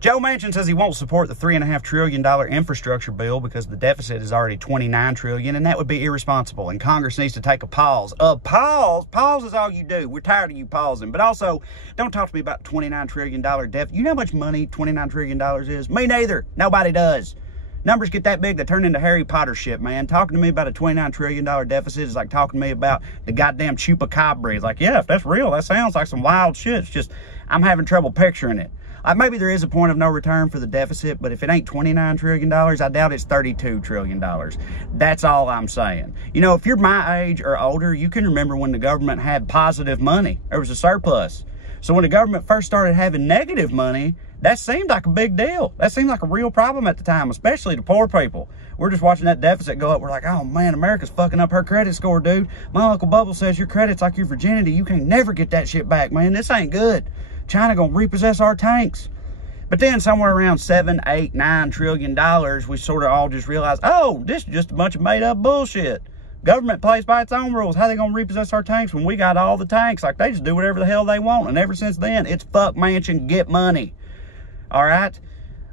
Joe Manchin says he won't support the $3.5 trillion infrastructure bill because the deficit is already $29 trillion, and that would be irresponsible, and Congress needs to take a pause. Pause is all you do. We're tired of you pausing. But also, don't talk to me about $29 trillion deficit. You know how much money $29 trillion is? Me neither. Nobody does. Numbers get that big, they turn into Harry Potter shit, man. Talking to me about a $29 trillion deficit is like talking to me about the goddamn chupacabra. It's like, yeah, if that's real, that sounds like some wild shit. It's just, I'm having trouble picturing it. Maybe there is a point of no return for the deficit, but if it ain't $29 trillion, I doubt it's $32 trillion. That's all I'm saying. You know, if you're my age or older, you can remember when the government had positive money. There was a surplus. So when the government first started having negative money, that seemed like a big deal. That seemed like a real problem at the time, especially to poor people. We're just watching that deficit go up. We're like, oh man, America's fucking up her credit score, dude. My Uncle Bubble says your credit's like your virginity. You can't never get that shit back, man. This ain't good. China gonna repossess our tanks. But then somewhere around $7, $8, $9 trillion, we sort of all just realized, oh, this is just a bunch of made up bullshit. Government plays by its own rules. How they gonna repossess our tanks when we got all the tanks? Like, they just do whatever the hell they want. And ever since then, it's fuck Manchin, get money. All right?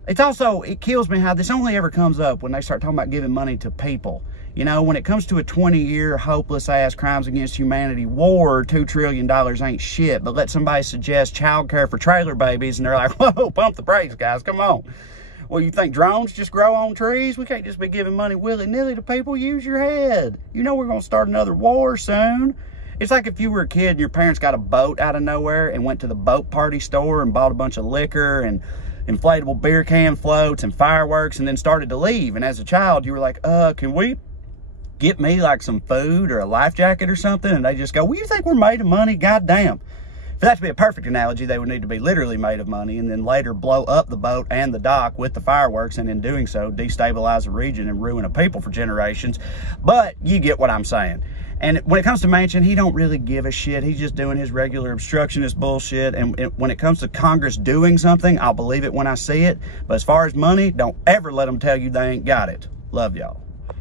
It's also, it kills me how this only ever comes up when they start talking about giving money to people. You know, when it comes to a 20-year hopeless-ass crimes against humanity war, $2 trillion ain't shit. But let somebody suggest child care for trailer babies, and they're like, whoa, pump the brakes, guys, come on. Well, you think drones just grow on trees? We can't just be giving money willy-nilly to people. Use your head. You know we're going to start another war soon. It's like if you were a kid and your parents got a boat out of nowhere and went to the boat party store and bought a bunch of liquor and inflatable beer can floats and fireworks and then started to leave. And as a child, you were like, can we get me like some food or a life jacket or something? And they just go, well, you think we're made of money? Goddamn. For that to be a perfect analogy, they would need to be literally made of money and then later blow up the boat and the dock with the fireworks, and in doing so, destabilize a region and ruin a people for generations. But you get what I'm saying. And when it comes to Manchin, he don't really give a shit. He's just doing his regular obstructionist bullshit. And when it comes to Congress doing something, I'll believe it when I see it. But as far as money, don't ever let them tell you they ain't got it. Love y'all.